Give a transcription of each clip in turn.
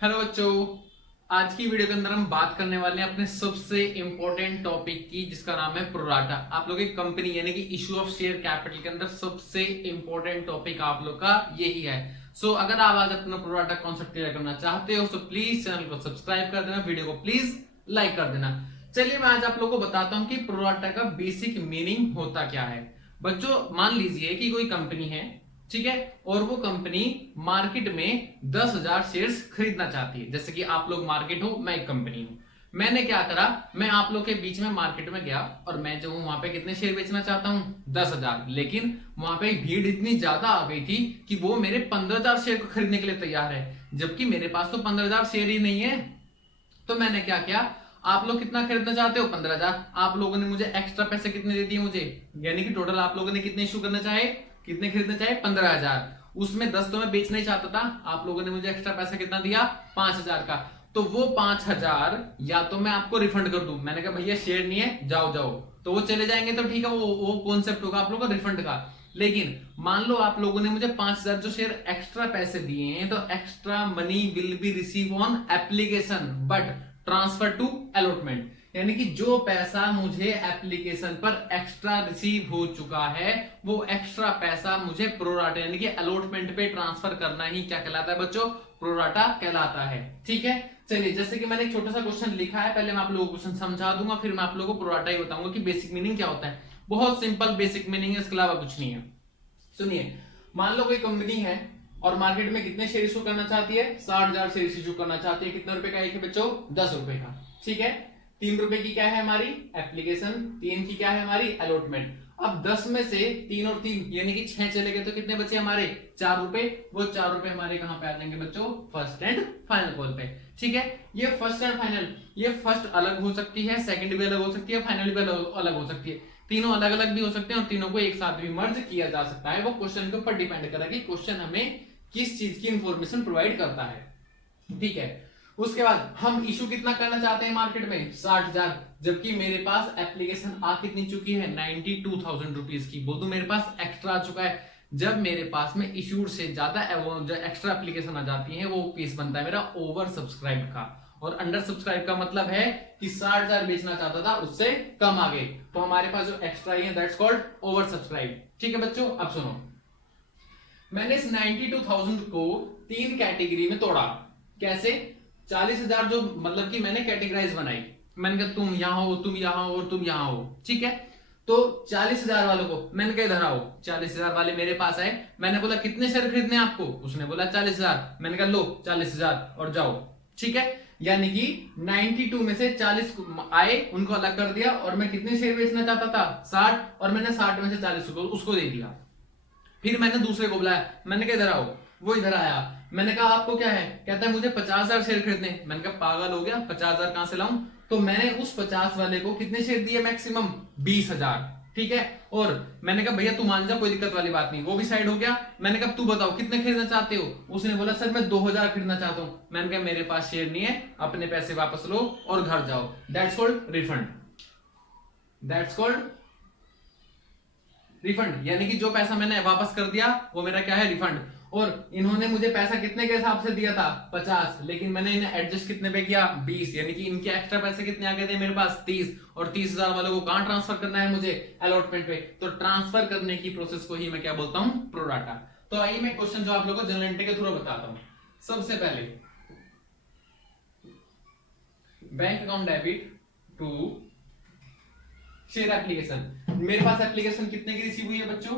Hello बच्चों, आज की वीडियो के अंदर हम बात करने वाले हैं अपने सबसे इंपॉर्टेंट टॉपिक की, जिसका नाम है प्रोराटा। आप लोग की कंपनी यानी कि इशू ऑफ शेयर कैपिटल के अंदर सबसे इंपॉर्टेंट टॉपिक आप लोग का यही है। अगर आप आज अपना प्रोराटा कॉन्सेप्ट क्लियर करना चाहते हो तो प्लीज चैनल को सब्सक्राइब कर देना, वीडियो को प्लीज लाइक कर देना। चलिए मैं आज आप लोगों को बताता हूं कि प्रोराटा का बेसिक मीनिंग होता क्या है। बच्चों मान लीजिए कि कोई कंपनी है, ठीक है, और वो कंपनी मार्केट में 10,000 शेयर्स खरीदना चाहती है। जैसे कि आप लोग मार्केट हो, मैं एक कंपनी हूं। मैंने क्या करा, मैं आप लोग के बीच में मार्केट में गया और मैं जो हूं वहां पे कितने शेयर बेचना चाहता हूं, 10,000। लेकिन वहां पे भीड़ इतनी ज्यादा आ गई थी कि वो मेरे 15,000 शेयर को खरीदने के लिए तैयार है, जबकि मेरे पास तो 15,000 शेयर ही नहीं है। तो मैंने क्या किया, आप लोग कितना खरीदना चाहते हो, 15,000। आप लोगों ने मुझे एक्स्ट्रा पैसे कितने दे दिए मुझे, यानी कि टोटल आप लोगों ने कितने इशू करना चाहे, कितने खरीदना चाहे, 15,000। उसमें 10 तो मैं बेचना ही चाहता था, आप लोगों ने मुझे एक्स्ट्रा पैसा कितना दिया, 5,000 का। तो वो 5,000 या तो मैं आपको रिफंड कर दूं, मैंने कहा भैया शेयर नहीं है, जाओ जाओ, तो वो चले जाएंगे, तो ठीक है, वो कॉन्सेप्ट होगा आप लोगों का रिफंड का। लेकिन मान लो आप लोगों ने मुझे 5,000 जो शेयर एक्स्ट्रा पैसे दिए हैं, तो extra money will be receive on application but transfer to allotment. यानी कि जो पैसा मुझे एप्लीकेशन पर एक्स्ट्रा रिसीव हो चुका है, वो एक्स्ट्रा पैसा मुझे प्रोराटा यानी कि अलॉटमेंट पे ट्रांसफर करना ही क्या कहलाता है बच्चों, प्रोराटा कहलाता है। ठीक है, चलिए जैसे कि मैंने एक छोटा सा क्वेश्चन लिखा है, पहले मैं आप लोगों को क्वेश्चन समझा दूंगा, फिर मैं आप लोगों को प्रोराटा ही बताऊंगा कि बेसिक मीनिंग क्या होता है। बहुत सिंपल बेसिक मीनिंग है, इसके अलावा कुछ नहीं है। सुनिए, मान लो कोई कंपनी है और मार्केट में कितने शेयर इशू करना चाहती है, 60,000 शेयर इशू करना चाहती है। कितने रुपए का एक है बच्चों, 10 रुपए का। ठीक है, 3 रुपए की क्या है हमारी एप्लीकेशन, 3 की क्या है हमारी अलॉटमेंट। अब 10 में से 3 और 3 यानी कि 6 चले गए, तो कितने बचे हमारे, 4 रुपए। वो 4 रुपए हमारे कहां पे आ जाएंगे बच्चों, फर्स्ट एंड फाइनल कॉल पे। ठीक है, ये फर्स्ट एंड फाइनल, ये फर्स्ट अलग हो सकती है, सेकंड भी अलग हो सकती है, फाइनल भी अलग हो सकती है। तीनों अलग अलग भी हो सकते हैं और तीनों को एक साथ भी मर्ज किया जा सकता है। वो क्वेश्चन के ऊपर डिपेंड करेगा कि क्वेश्चन हमें किस चीज की इंफॉर्मेशन प्रोवाइड करता है। ठीक है, उसके बाद हम इशू कितना करना चाहते हैं मार्केट में, 60,000, जबकि मेरे पास एप्लीकेशन आ कितनी चुकी है, 92,000 रुपीज की। वो तो मेरे पास एक्स्ट्रा आ चुका है। जब मेरे पास में इशूड से ज्यादा एक्स्ट्रा एप्लीकेशन आ जाती है, वो केस बनता है मेरा ओवर सब्सक्राइब का। और अंडर सब्सक्राइब का मतलब है कि 60,000 बेचना चाहता था, उससे कम आ गए, तो हमारे पास जो एक्स्ट्रा है दैट्स कॉल्ड ओवर सब्सक्राइब। ठीक है बच्चों, अब सुनो, मैंने इस 92,000 को 3 कैटेगरी में तोड़ा। कैसे, 40,000 जो मतलब कि मैंने कैटेगराइज बनाई, मैंने कहा तुम यहां हो, तुम यहां हो और तुम यहां हो। ठीक है, तो 40,000 वालों को मैंने कहा इधर आओ। 40,000 वाले मेरे पास आए, मैंने बोला कितने शेयर खरीदने आपको, उसने बोला 40,000। मैंने कहा लो 40,000 और जाओ। ठीक है, यानी कि 92 में से 40 आए, उनको अलग कर दिया, और मैं कितने शेयर बेचना चाहता था, 60, और मैंने 60 में से 40 को उसको दे दिया। फिर मैंने दूसरे को बुलाया, मैंने कहा इधर आओ। वो इधर आया, मैंने कहा आपको क्या है, कहता है मुझे 50,000 शेयर खरीदने। मैंने कहा पागल हो गया, 50,000 कहां से लाऊं। तो मैंने उस 50 वाले को कितने शेयर दिए, मैक्सिमम 20,000। ठीक है, और मैंने कहा भैया तू मान जा, कोई दिक्कत वाली बात नहीं। वो भी साइड हो गया। मैंने कहा तू बताओ कितने खरीदना चाहते हो। उसने बोला सर मैं 2,000 खरीदना चाहता हूं। मैंने कहा मेरे पास शेयर नहीं है, अपने पैसे वापस लो और घर जाओ। That's called refund. That's called refund, यानी कि जो पैसा मैंने वापस कर दिया वो मेरा क्या है, रिफंड। और इन्होंने मुझे पैसा कितने के हिसाब से दिया था, 50, लेकिन मैंने इन्हें एडजस्ट कितने पे किया, 20, यानी कि इनके एक्स्ट्रा पैसे कितने आ गए थे मेरे पास, 30। और 30,000 वालों को कहां ट्रांसफर करना है मुझे, अलॉटमेंट पे। तो ट्रांसफर करने की प्रोसेस को ही मैं क्या बोलता हूं, प्रोराटा। तो आइए मैं क्वेश्चन जो आप लोगों को जनरल के थ्रू बताता हूं। सबसे पहले bank account debit to share application. मेरे पास एप्लीकेशन कितने की रिसीव हुई है बच्चों,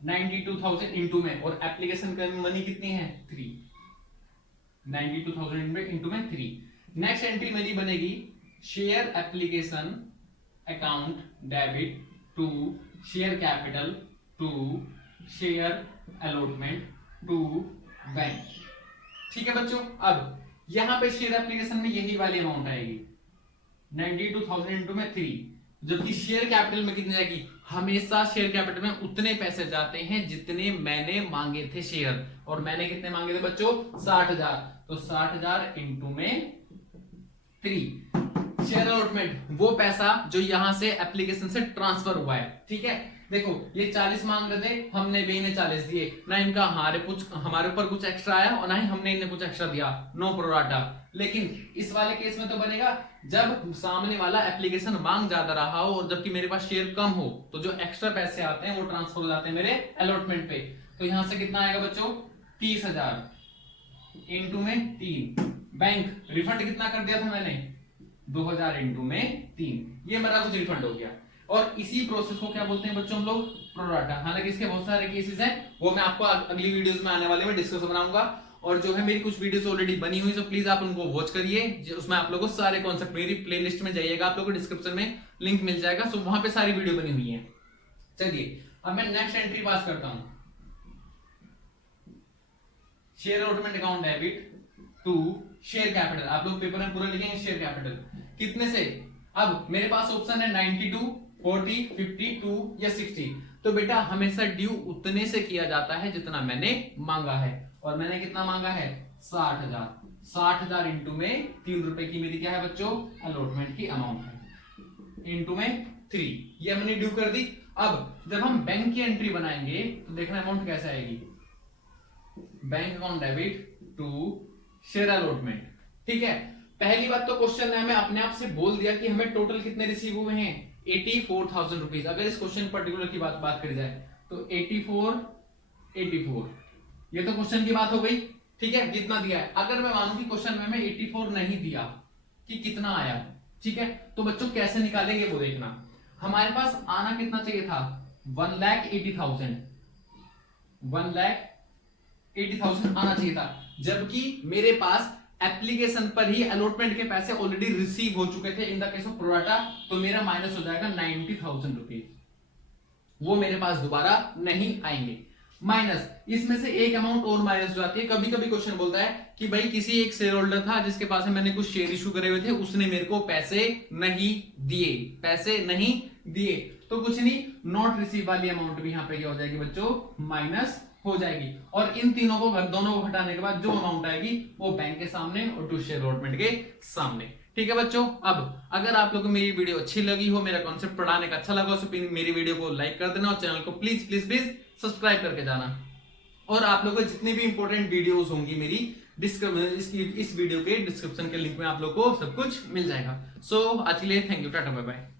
92,000 इंटू में, और एप्लीकेशन का मनी कितनी है, 3। 92,000 इंटू में 3। नेक्स्ट एंट्री मेरी बनेगी share application account debit to share capital to share allotment to bank. ठीक है बच्चों, अब यहां पे शेयर एप्लीकेशन में यही वाली अमाउंट आएगी, 92,000 इंटू में 3। जबकि शेयर कैपिटल में कितनी जाएगी, हमेशा शेयर कैपिटल में उतने पैसे जाते हैं जितने मैंने मांगे थे शेयर, और मैंने कितने मांगे थे बच्चों, 60,000। तो 60,000 इंटू में 3। शेयर अलॉटमेंट वो पैसा जो यहां से एप्लीकेशन से ट्रांसफर हुआ है। ठीक है, देखो ये 40 मांग रहे थे, हमने भी इन्हें 40 दिए, ना इनका हमारे ऊपर कुछ एक्स्ट्रा आया और ना ही हमने इन्हें कुछ एक्स्ट्रा दिया, नो प्रोराटा। लेकिन इस वाले केस में तो बनेगा जब सामने वाला एप्लीकेशन मांग ज्यादा रहा हो और जबकि मेरे पास शेयर कम हो, तो जो एक्स्ट्रा पैसे आते हैं वो ट्रांसफर हो जाते हैं मेरे अलॉटमेंट पे। तो यहां से कितना आएगा बच्चों, 30,000 इंटू में 3। बैंक रिफंड कितना कर दिया था मैंने, 2000 इंटू में 3, ये मेरा कुछ रिफंड हो गया। और इसी प्रोसेस को क्या बोलते हैं बच्चों हम लोग, प्रोराटा। हालांकि इसके बहुत सारे केसेस हैं, वो मैं आपको अगली वीडियोस में आने वाले में डिस्कस बनाऊंगा। और जो है मेरी कुछ वीडियोस ऑलरेडी बनी हुई, तो प्लीज आप उनको वॉच करिए, उसमें आप लोगों को सारे कॉन्सेप्ट, मेरी प्लेलिस्ट में जाइएगा, आप लोगों को डिस्क्रिप्शन में लिंक मिल जाएगा, सो वहां पे सारी वीडियो बनी हुई है। चलिए अब मैं नेक्स्ट एंट्री पास करता हूं, share allotment account debit to share capital. आप लोग पेपर में पूरा लिखेंगे शेयर कैपिटल कितने से। अब मेरे पास ऑप्शन है 92, 40, 52 या 60। तो बेटा हमेशा ड्यू उतने से किया जाता है जितना मैंने मांगा है, और मैंने कितना मांगा है, 60,000। 60,000 इंटू में 3 रुपए की मेरी क्या है बच्चों, अलॉटमेंट की अमाउंट है, इंटू में 3, ये मैंने ड्यू कर दी। अब जब हम बैंक की एंट्री बनाएंगे तो देखना अमाउंट कैसे आएगी, bank account debit to share allotment. ठीक है, पहली बात तो क्वेश्चन ने हमें अपने आप से बोल दिया कि हमें टोटल कितने रिसीव हुए हैं, 84,000 रुपीज। अगर इस क्वेश्चन पर्टिकुलर की बात करी जाए तो 84 ये तो क्वेश्चन की बात हो गई। ठीक है, कितना दिया है। अगर मैं मानूं कि क्वेश्चन में हमें 84 नहीं दिया कि कितना आया, ठीक है, तो बच्चों कैसे निकालेंगे वो देखना। हमारे पास आना कितना चाहिए था, 1,80,000 आना चाहिए था, जबकि मेरे पास एप्लीकेशन पर ही अलॉटमेंट के पैसे ऑलरेडी रिसीव हो चुके थे in the case of pro rata. तो मेरा माइनस हो जाएगा 90,000 रुपीज, वो मेरे पास दोबारा नहीं आएंगे। माइनस इसमें से एक अमाउंट और माइनस हो जाती है। कभी कभी क्वेश्चन बोलता है कि भाई किसी एक शेयर होल्डर था जिसके पास मैंने कुछ शेयर इशू करे हुए थे, उसने मेरे को पैसे नहीं दिए, तो कुछ नहीं, नॉट रिसीव वाली अमाउंट भी यहाँ पे क्या हो जाएगी बच्चों, माइनस हो जाएगी। और इन तीनों को दोनों को हटाने के बाद जो अमाउंट आएगी वो बैंक के सामने और टू शेयर अलॉटमेंट के सामने। ठीक है बच्चों, अब अगर आप लोगों को मेरी वीडियो अच्छी लगी हो, मेरा कॉन्सेप्ट पढ़ाने का अच्छा लगा हो, तो मेरी वीडियो को लाइक कर देना और चैनल को प्लीज प्लीज प्लीज सब्सक्राइब करके जाना। और आप लोगों को जितने भी इंपॉर्टेंट वीडियोस होंगी मेरी इस वीडियो के डिस्क्रिप्शन के लिंक में आप लोगों को सब कुछ मिल जाएगा। सो आज के लिए thank you, tata bye bye.